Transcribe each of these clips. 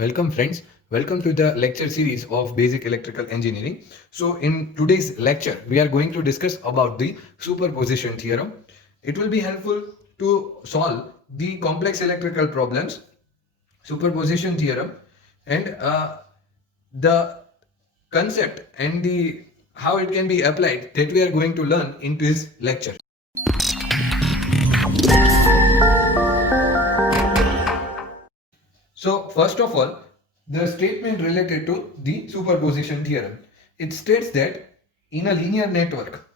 Welcome, friends. Welcome to the lecture series of Basic Electrical Engineering. So, in today's lecture, we are going to discuss about the superposition theorem. It will be helpful to solve the complex electrical problems, superposition theorem, and the concept and the how it can be applied that we are going to learn in this lecture. So, first of all, the statement related to the superposition theorem. It states that in a linear network,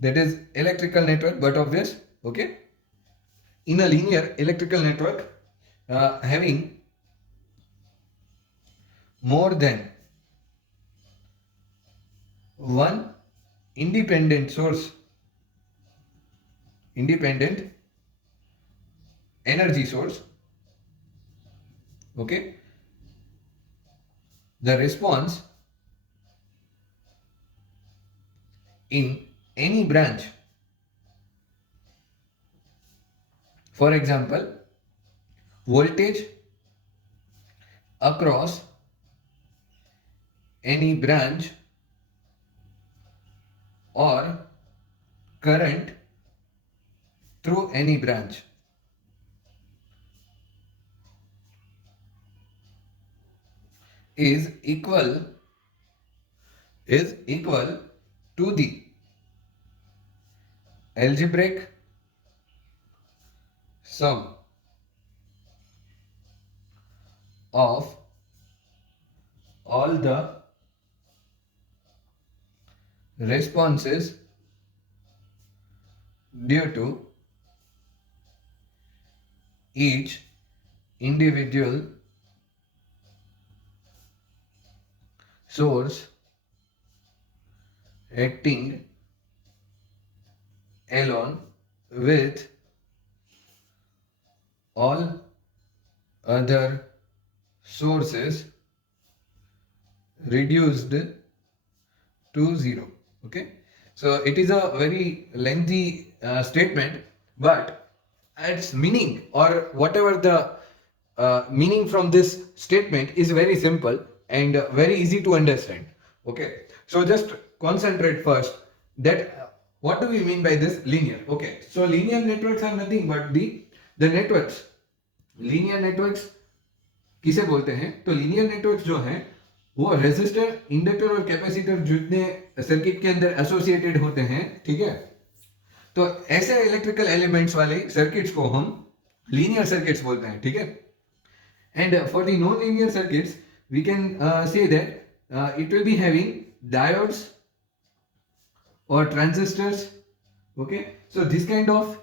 that is electrical network, but obvious, okay, in a linear electrical network having more than one independent source, independent energy source, okay, the response in any branch, for example, voltage across any branch or current through any branch is equal to the algebraic sum of all the responses due to each individual source acting alone with all other sources reduced to zero. Okay, so it is a very lengthy statement, but its meaning or whatever the meaning from this statement is very simple and very easy to understand. Okay, so just concentrate first that what do we mean by this linear. Okay, so linear networks are nothing but the networks. Linear networks किसे बोलते हैं? तो linear networks जो हैं वो resistor, inductor और कैपेसिटर जितने सर्किट के अंदर एसोसिएटेड होते हैं, ठीक है, तो ऐसे इलेक्ट्रिकल एलिमेंट्स वाले सर्किट्स को हम लीनियर सर्किट्स बोलते हैं, ठीक है. And for the non linear circuits we can say that it will be having diodes or transistors. Okay, so this kind of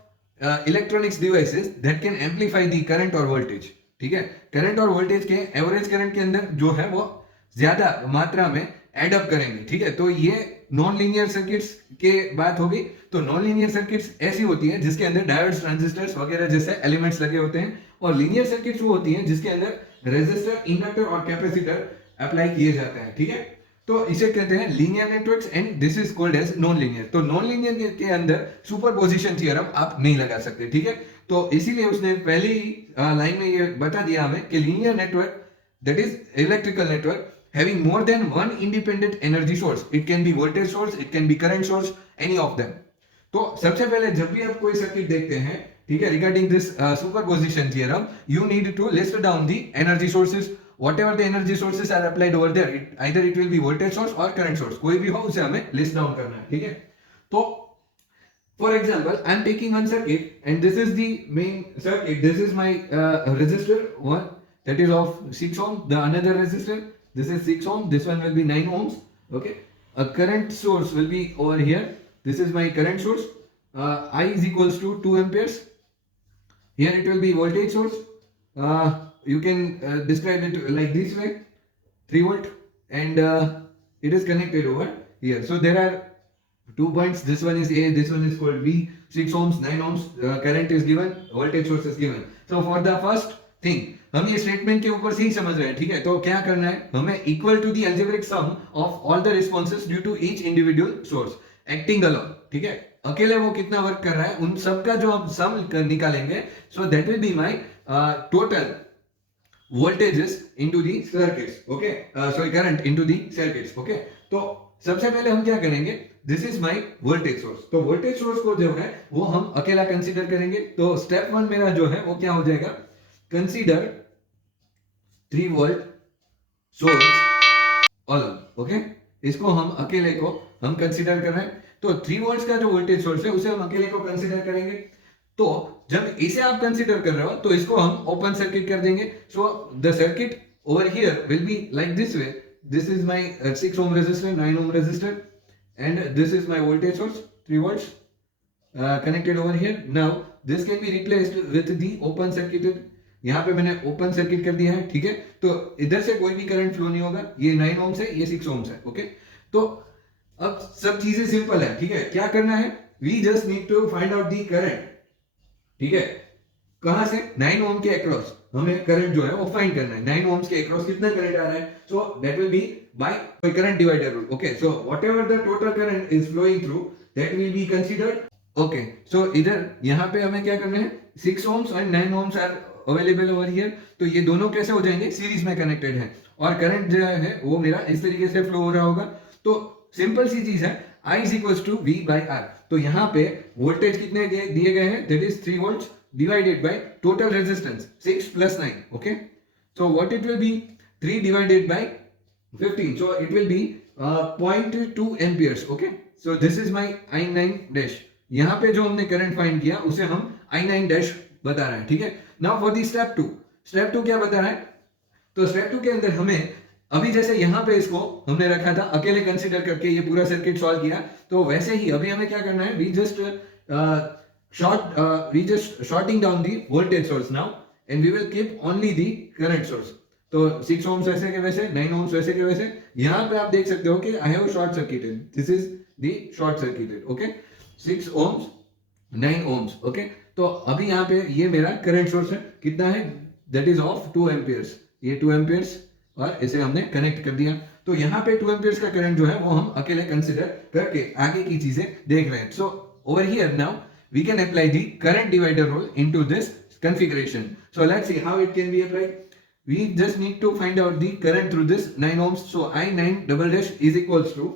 electronics devices that can amplify the current or voltage. ठीक है, करंट और वोल्टेज के average current के अंदर जो है वो ज्यादा मात्रा में एड अप करेंगे. ठीक है, तो ये नॉन लीनियर सर्किट्स के बात होगी. तो नॉन लीनियर सर्किट्स ऐसी होती है जिसके अंदर डायोड्स, ट्रांजिस्टर्स वगैरह जैसे एलिमेंट्स लगे होते हैं, और लीनियर सर्किट्स वो होती हैं जिसके अंदर रेजिस्टर, इंडक्टर और कैपेसिटर अप्लाई किए जाते हैं. ठीक है, तो इसे कहते हैं linear networks and this is called as non linear. तो नॉन लीनियर के अंदर सुपरपोजिशन थ्योरम आप नहीं लगा सकते. ठीक है, तो इसीलिए उसने पहली लाइन में ये बता दिया हमें कि linear network that is electrical network having more than one independent energy source. It can be voltage source, it can be current source, any of them. तो सबसे पहले जब भी आप कोई सर्किट देखते हैं, ठीक है, regarding this superposition theorem, you need to list down the energy sources. whatever the energy sources are applied over there, either it will be voltage source or current source, कोई भी हो उसे हमें लिस्ट डाउन करना है. ठीक है, तो for example I am taking one circuit and this is the main circuit. This is my resistor one, that is of 6 ohm. The another resistor, this is 6 ohm, this one will be 9 ohms. Okay, a current source will be over here. This is my current source. I is equals to 2 amperes. Here it will be voltage source. You can describe it like this way, 3 volt, and it is connected over here. So there are 2 points. This one is A, this one is called B. 6 ohms, 9 ohms, current is given, voltage source is given. So for the first thing, हम ये स्टेटमेंट के ऊपर से ही समझ रहे हैं. ठीक है, तो क्या करना है हमें? Equal to the algebraic sum of all the responses due to each individual source acting alone. ठीक है, अकेले वो कितना वर्क कर रहा है उन सबका जो हम सम निकालेंगे, सो that will be my total voltages into the circuits, okay, sorry, current into the circuits, okay. तो सबसे पहले हम क्या करेंगे, this is my voltage source, तो वोल्टेज सोर्स को जो है वो हम अकेला कंसीडर करेंगे। तो स्टेप 1 मेरा जो है वो क्या हो जाएगा, कंसीडर 3 वोल्ट सोर्स ऑल, ओके। इसको हम अकेले को हम कंसीडर कर रहे हैं, तो 3 वोल्ट्स का जो वोल्टेज सोर्स है उसे हम अकेले को कंसीडर करेंगे। तो जब इसे आप कंसीडर कर रहे हो तो इसको हम ओपन सर्किट कर देंगे। So the circuit over here will be like this way, this is my 6 ohm resistor, 9 ohm resistor, and this is my voltage source 3 volts connected over here. Now this can be replaced with the open circuited, यहाँ पे मैंने open circuit कर दिया है, ठीक है। तो इधर से कोई भी करंट फ्लो नहीं होगा, ये 9 ohms है, ये 6 ohms है, ओके। तो अब सब चीजें सिंपल है, ठीक है। क्या करना है, we just need to find out the current, ठीक है। कहां से, 9 ohm के अक्रॉस हमें करंट जो है वो फाइंड करना है। 9 ohms के अक्रॉस कितना करंट आ रहा है, so that will be by current divider rule, okay. So whatever the total current is flowing through that will be considered, okay. So इधर यहां पे हमें क्या करना है, 6 ohms और 9 ohms are available over here, तो ये दोनों कैसे हो जाएंगे, सीरीज में कनेक्टेड है, और करंट जो है वो मेरा इस तरीके से फ्लो हो रहा होगा। तो सिंपल सी चीज है, I is equals to V by R। तो यहाँ पे वोल्टेज कितने दिए गए हैं, that is 3 volts divided by total resistance 6 plus 9, okay. So what it will be, 3 divided by 15, so it will be 0.2 amperes, okay. So this is my I9 dash। यहाँ पे जो हमने करंट फाइंड किया उसे हम I9 dash बता रहे हैं, ठीक है। नाउ फॉर दी स्टेप 2, स्टेप 2 क्या बता रहा है, तो स्टेप 2 के अंदर हमें अभी जैसे यहाँ पे इसको हमने रखा था अकेले कंसीडर करके ये पूरा सर्किट सॉल्व किया, तो वैसे ही अभी हमें क्या करना है, we just shorting down the voltage source now, and we will keep only the current source. तो 6 ohms वैसे के वैसे, 9 ohms वैसे के वैसे। यहाँ पे आप देख सकते हो कि I have short circuited, this is the short circuited, okay. 6 ohms 9 ohms, ओके। तो अभी यहाँ पे ये मेरा करंट सोर्स है, कितना है, दैट इज ऑफ 2 amperes, ये 2 amperes, और इसे हमने कनेक्ट कर दिया। तो यहाँ पे 2 amperes का करंट जो है वो हम अकेले कंसीडर करके आगे की चीजें देख रहे हैं। So over here now we can apply the current divider rule into this configuration. So let's see how it can be applied. We just need to find out the current through this 9 ohms. So I9 double dash is equals to,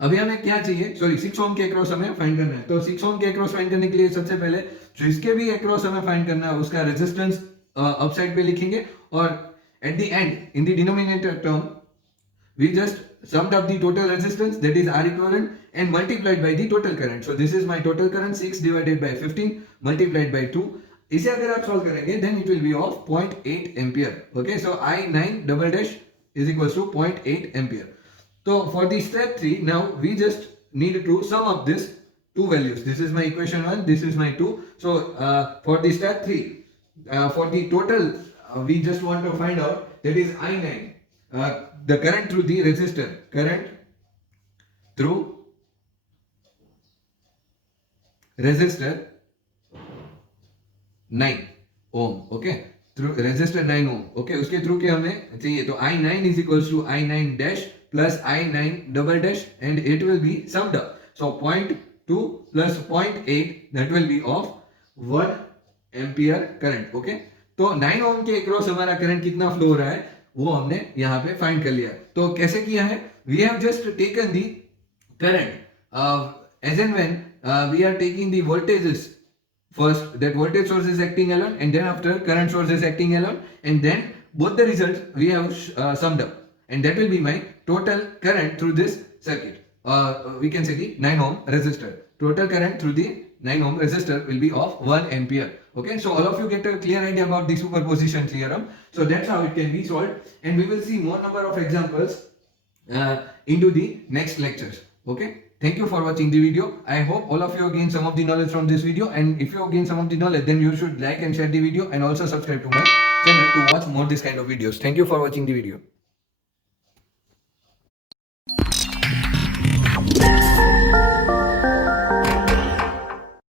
अभी हमें क्या चाहिए, सॉरी 6 ohm के अक्रॉस हमें फाइंड करना है। तो 6 ohm के अक्रॉस फाइंड करने के लिए सबसे पहले जो इसके भी अक्रॉस हमें फाइंड करना है उसका रेजिस्टेंस अपसाइड पे लिखेंगे, और at the end in the denominator term we just summed up the total resistance, that is R equivalent, and multiplied by the total current. So this is my total current, 6 divided by 15 multiplied by 2. इसे अगर आप सॉल्व करेंगे then it will be of 0.8 ampere, okay. So I9 double dash is equals to 0.8 ampere. So for the step 3 now we just need to sum up this two values. This is my equation 1, this is my 2. So for the step 3 for the total we just want to find out, that is I9, the current through the resistor, current through resistor 9 ohm, okay, through resistor 9 ohm, okay, उसके थ्रू के हमें चाहिए। तो I9 is equals to I9 dash plus I9 double dash, and it will be summed up. So 0.2 plus 0.8, that will be of 1 ampere current, okay. तो 9 ohm के अक्रॉस हमारा करंट कितना फ्लो हो रहा है वो हमने यहाँ पे फाइंड कर लिया। तो कैसे किया है, we have just taken the current as and when we are taking the voltages, first that voltage source is acting alone, and then after current source is acting alone, and then both the results we have summed up, and that will be my total current through this circuit. We can say the 9 ohm resistor, total current through the 9 ohm resistor will be of 1 ampere, okay. So all of you get a clear idea about the superposition theorem. So that's how it can be solved, and we will see more number of examples into the next lectures, okay. Thank you for watching the video. I hope all of you gain some of the knowledge from this video, and if you gain some of the knowledge then you should like and share the video, and also subscribe to my channel to watch more this kind of videos. Thank you for watching the video.